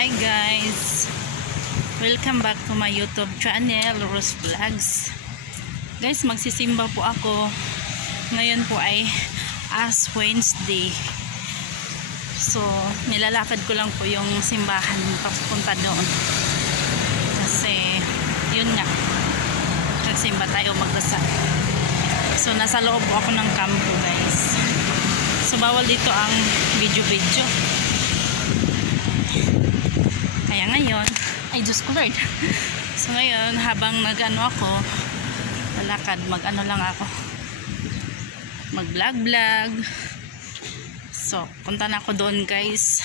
Hi guys, welcome back to my YouTube channel, Rose Vlogs. Guys, magsisimba po ako. Ngayon po ay Ash Wednesday. So, nilalakad ko lang po yung simbahan papunta doon. Kasi, yun nga, nagsimba tayo magdasal. So, nasa loob po ako ng kampo guys. So, bawal dito ang video-video. Kaya ngayon, ay Diyos ko Lord. So ngayon, habang nag-ano ako, lalakad, mag-ano lang ako, mag-vlog. So, punta na ako doon guys.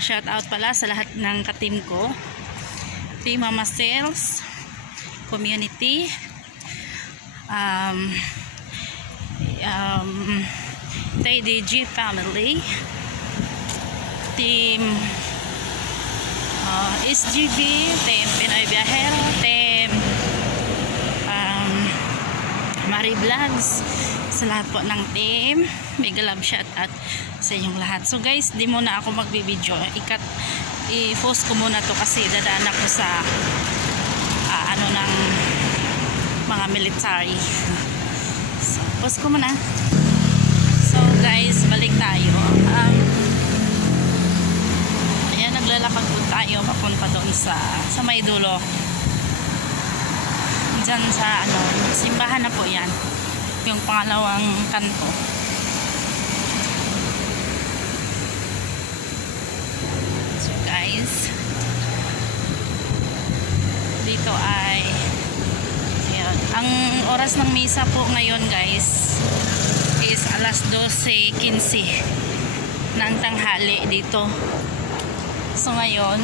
Shout out pala sa lahat ng ka-team ko. Team Mama Sales, Community, TDG Family, Team SGB, Team Pinoy Viajero, Team Marie Vlogs, sa lahat po ng team, mega love shout out sa inyong lahat. So guys, di muna ako magbibideo, i-post ko muna to kasi dadaan ako sa ano ng mga military. So post ko muna. So guys, balik tayo. Naglalakad po tayo papunta doon sa may dulo, dyan sa ano, simbahan na po yan, yung pangalawang kanto. So guys, dito ay ayan, ang oras ng misa po ngayon guys is alas 12:15 ng tanghali dito. So ngayon,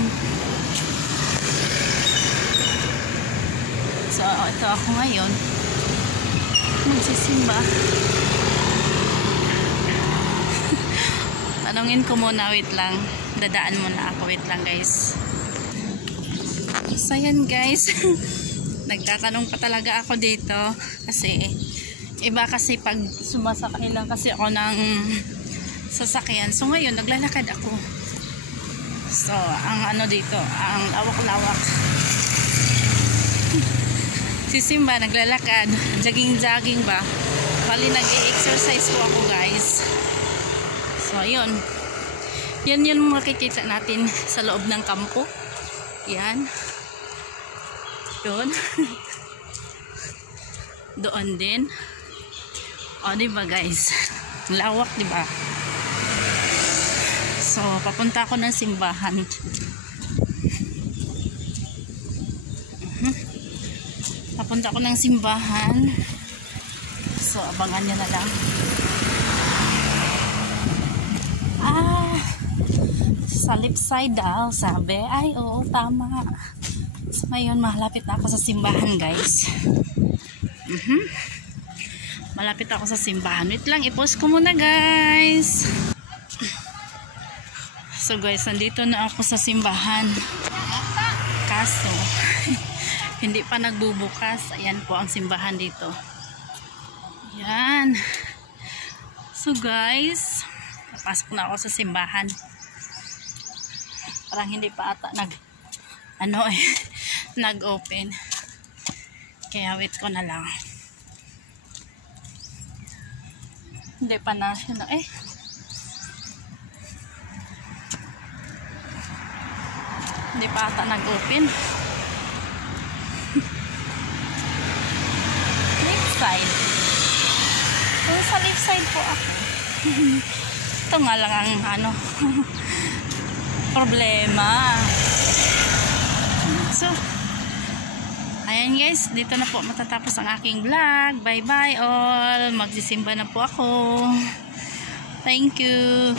ito ako ngayon magsisimba. Tanungin ko muna, wait lang, dadaan muna ako, wait lang guys. So yan guys, nagtatanong pa talaga ako dito kasi iba kasi pag sumasakay lang kasi ako ng sasakyan. So ngayon naglalakad ako. So, ang ano dito, ang lawak-lawak. Si Simba, naglalakad, jogging-jogging ba? Bali, nag-i-exercise po ako, guys. So, yun. Yan yung makikita natin sa loob ng kampo. Yan. Doon. Doon din. O, diba, guys? Lawak, diba? So, papunta ako ng simbahan. Papunta ako ng simbahan. So, abangan nyo na lang. Sa left side daw, sabi. Ay, oo, tama. So, ngayon, malapit na ako sa simbahan, guys. Malapit ako sa simbahan. Wait lang, i-post ko muna, guys. So guys, nandito na ako sa simbahan. Kaso, hindi pa nagbubukas. Ayan po ang simbahan dito. Ayan. So guys, napasok na ako sa simbahan. Parang hindi pa ata nag-open. Kaya wait ko na lang. Hindi pa na siya hindi pa ata nag-open. Left side. So, sa left side po ako. Ito nga lang ang problema. So, ayan guys, dito na po matatapos ang aking vlog. Bye bye all. Magsisimba na po ako. Thank you.